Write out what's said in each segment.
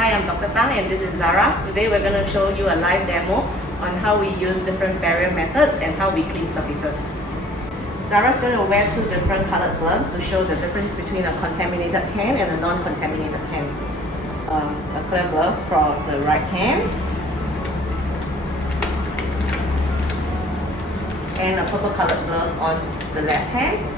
Hi, I'm Dr. Phang and this is Zara. Today we're going to show you a live demo on how we use different barrier methods and how we clean surfaces. Zara's going to wear two different colored gloves to show the difference between a contaminated hand and a non-contaminated hand. A clear glove for the right hand and a purple colored glove on the left hand.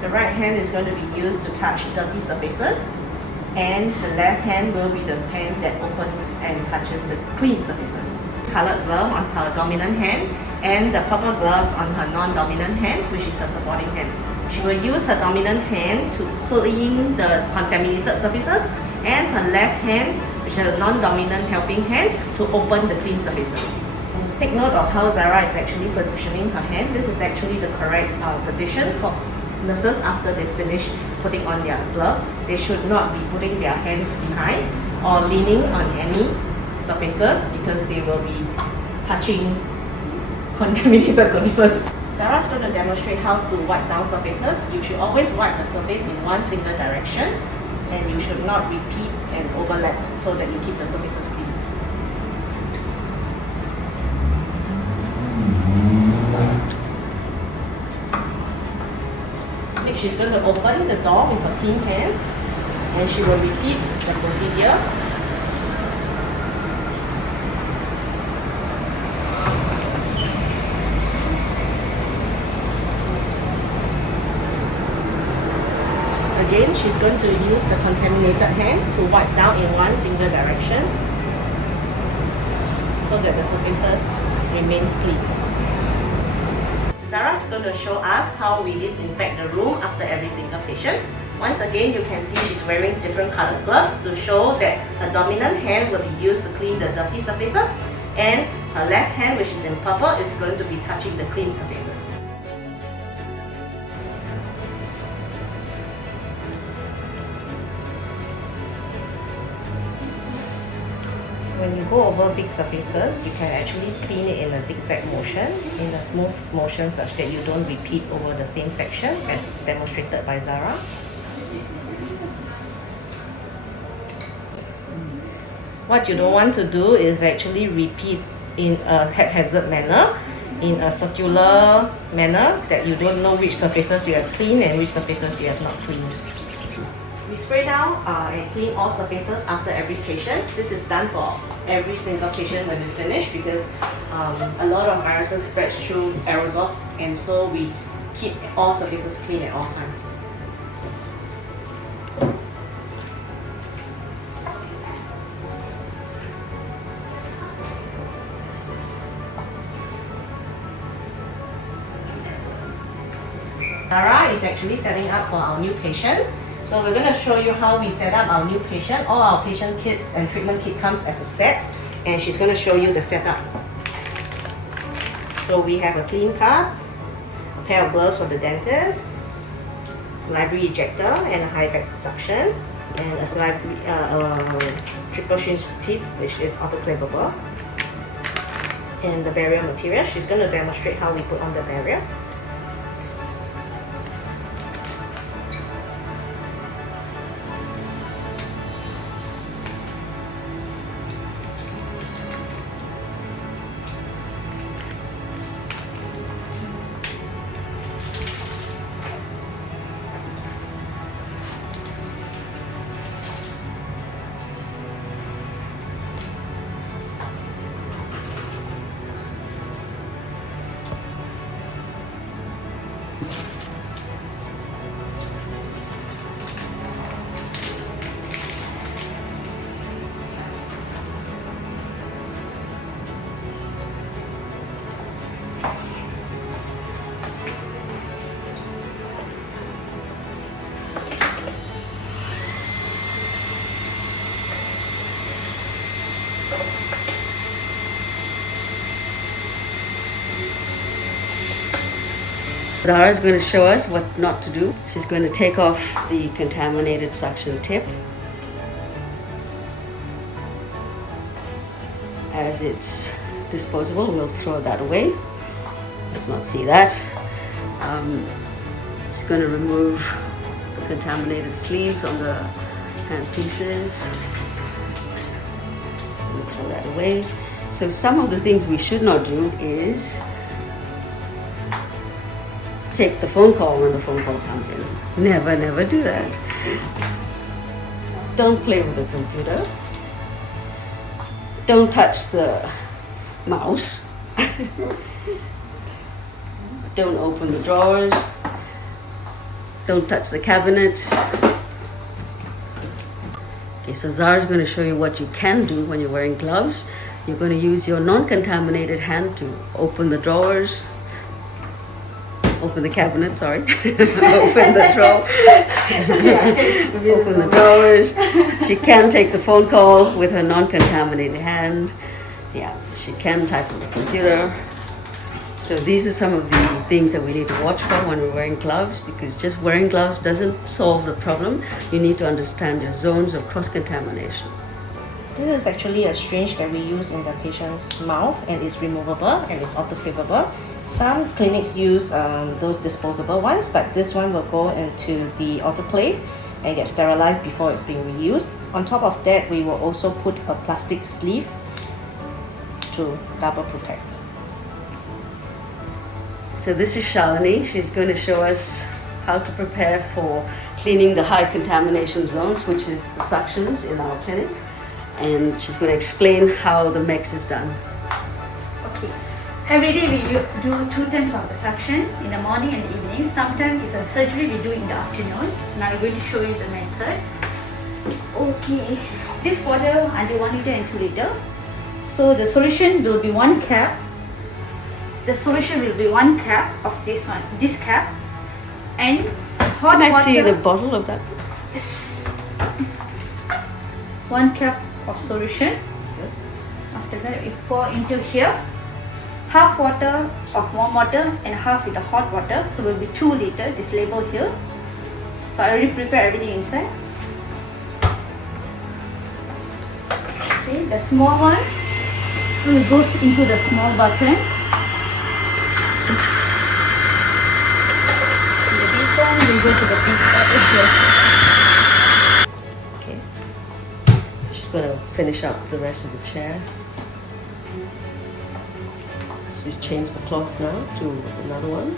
The right hand is going to be used to touch dirty surfaces, and the left hand will be the hand that opens and touches the clean surfaces. Colored glove on her dominant hand and the purple gloves on her non-dominant hand, which is her supporting hand. She will use her dominant hand to clean the contaminated surfaces and her left hand, which is a non-dominant helping hand, to open the clean surfaces. Take note of how Zara is actually positioning her hand. This is actually the correct position for nurses after they finish putting on their gloves. They should not be putting their hands behind or leaning on any surfaces because they will be touching contaminated surfaces. Zara's going to demonstrate how to wipe down surfaces. You should always wipe the surface in one single direction, and you should not repeat and overlap so that you keep the surfaces clean. Next, she's going to open the door with her clean hand, and she will repeat the procedure. Again, she's going to use the contaminated hand to wipe down in one single direction so that the surfaces remains clean. Zara's going to show us how we disinfect the room after every single patient. Once again, you can see she's wearing different colored gloves to show that her dominant hand will be used to clean the dirty surfaces, and her left hand, which is in purple, is going to be touching the clean surfaces. When you go over big surfaces, you can actually clean it in a zigzag motion, in a smooth motion, such that you don't repeat over the same section as demonstrated by Zara. What you don't want to do is actually repeat in a haphazard manner, in a circular manner, that you don't know which surfaces you have cleaned and which surfaces you have not cleaned. We spray down and clean all surfaces after every patient. This is done for every single patient when we finish because a lot of viruses spread through aerosol, and so we keep all surfaces clean at all times. Zara is actually setting up for our new patient. So we're going to show you how we set up our new patient. All our patient kits and treatment kit comes as a set, and she's going to show you the setup. So we have a clean cup, a pair of gloves for the dentist, salivary ejector and a high back suction, and a triple shin tip, which is autoclavable, and the barrier material. She's going to demonstrate how we put on the barrier. Zara is going to show us what not to do. She's going to take off the contaminated suction tip. As it's disposable, we'll throw that away. Let's not see that. Just going to remove the contaminated sleeves on the hand pieces. Throw that away. So some of the things we should not do is take the phone call when the phone call comes in. Never do that. Don't play with the computer. Don't touch the mouse. Don't open the drawers. Don't touch the cabinet. Okay, so Zara's going to show you what you can do when you're wearing gloves. You're going to use your non-contaminated hand to open the drawers, open the cabinet, sorry, open the drawer, open the drawers. She can take the phone call with her non-contaminated hand. Yeah, she can type on the computer. So these are some of the things that we need to watch for when we're wearing gloves, because just wearing gloves doesn't solve the problem. You need to understand your zones of cross-contamination. This is actually a syringe that we use in the patient's mouth, and it's removable and it's autoclavable. Some clinics use those disposable ones, but this one will go into the autoclave and get sterilized before it's being reused. On top of that, we will also put a plastic sleeve to double protect. So this is Shalini. She's going to show us how to prepare for cleaning the high contamination zones, which is the suctions in our clinic. And she's going to explain how the mix is done. Okay. Every day we do 2 times of the suction, in the morning and evening. Sometimes if a surgery we do in the afternoon. So now I'm going to show you the method. Okay. This water under 1 liter and 2 liter. So the solution will be 1 cap. The solution will be 1 cap of this one, this cap, and hot Can I water. see the bottle of that? Yes. 1 cap of solution. After that, we pour into here. Half water of warm water and half with the hot water. So will be 2 liter. This label here. So I already prepared everything inside. Okay, the small one will go into the small button. We go to the big button. Okay. So she's going to finish up the rest of the chair. She's changed the cloth now to another one.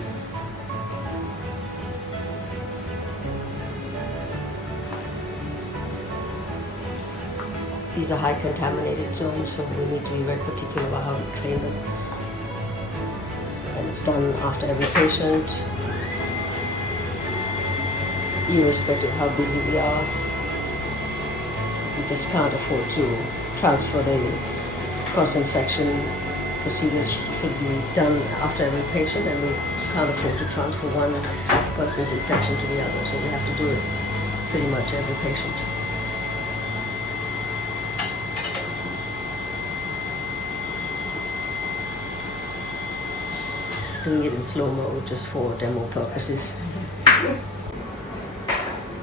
These are high contaminated zones, so we need to be very particular about how we clean them. And it's done after every patient, irrespective of how busy we are. We just can't afford to transfer the cross-infection procedures should be done after every patient, and we can't afford to transfer one person's infection to the other, so we have to do it pretty much every patient. Just doing it in slow-mo just for demo purposes.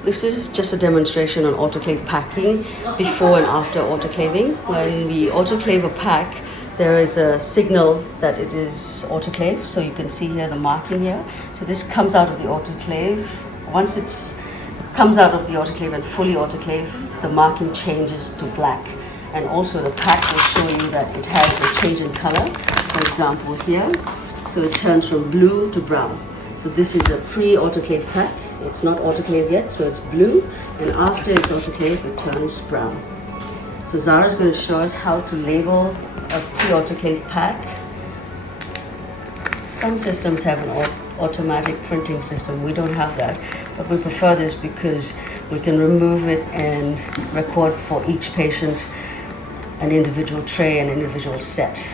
This is just a demonstration on autoclave packing before and after autoclaving. When we autoclave a pack, there is a signal that it is autoclave. So you can see here the marking here. So this comes out of the autoclave. Once it comes out of the autoclave and fully autoclave, the marking changes to black. And also the pack will show you that it has a change in color. For example here, so it turns from blue to brown. So this is a pre-autoclave pack. It's not autoclave yet, so it's blue, and after it's autoclave, it turns brown. So Zara's going to show us how to label a pre-autoclave pack. Some systems have an automatic printing system. We don't have that, but we prefer this because we can remove it and record for each patient an individual tray and an individual set.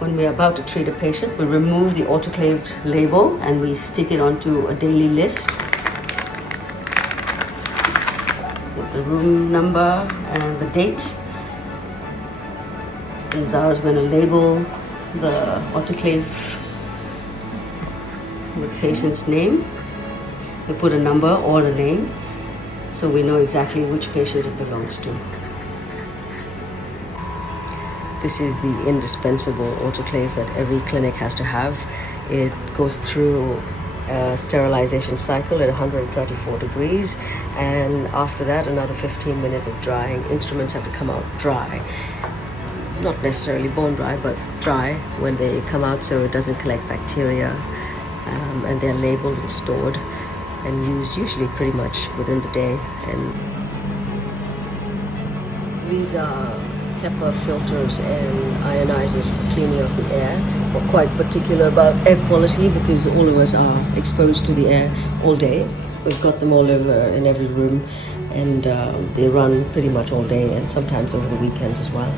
When we're about to treat a patient, we remove the autoclaved label and we stick it onto a daily list with the room number and the date. And Zara's going to label the autoclave with the patient's name. We put a number or a name so we know exactly which patient it belongs to. This is the indispensable autoclave that every clinic has to have. It goes through a sterilization cycle at 134 degrees, and after that another 15 minutes of drying. Instruments have to come out dry, not necessarily bone dry, but dry when they come out, so it doesn't collect bacteria, and they're labeled and stored and used usually pretty much within the day. And these are HEPA filters and ionizers for cleaning of the air. We're quite particular about air quality because all of us are exposed to the air all day. We've got them all over in every room, and they run pretty much all day and sometimes over the weekends as well.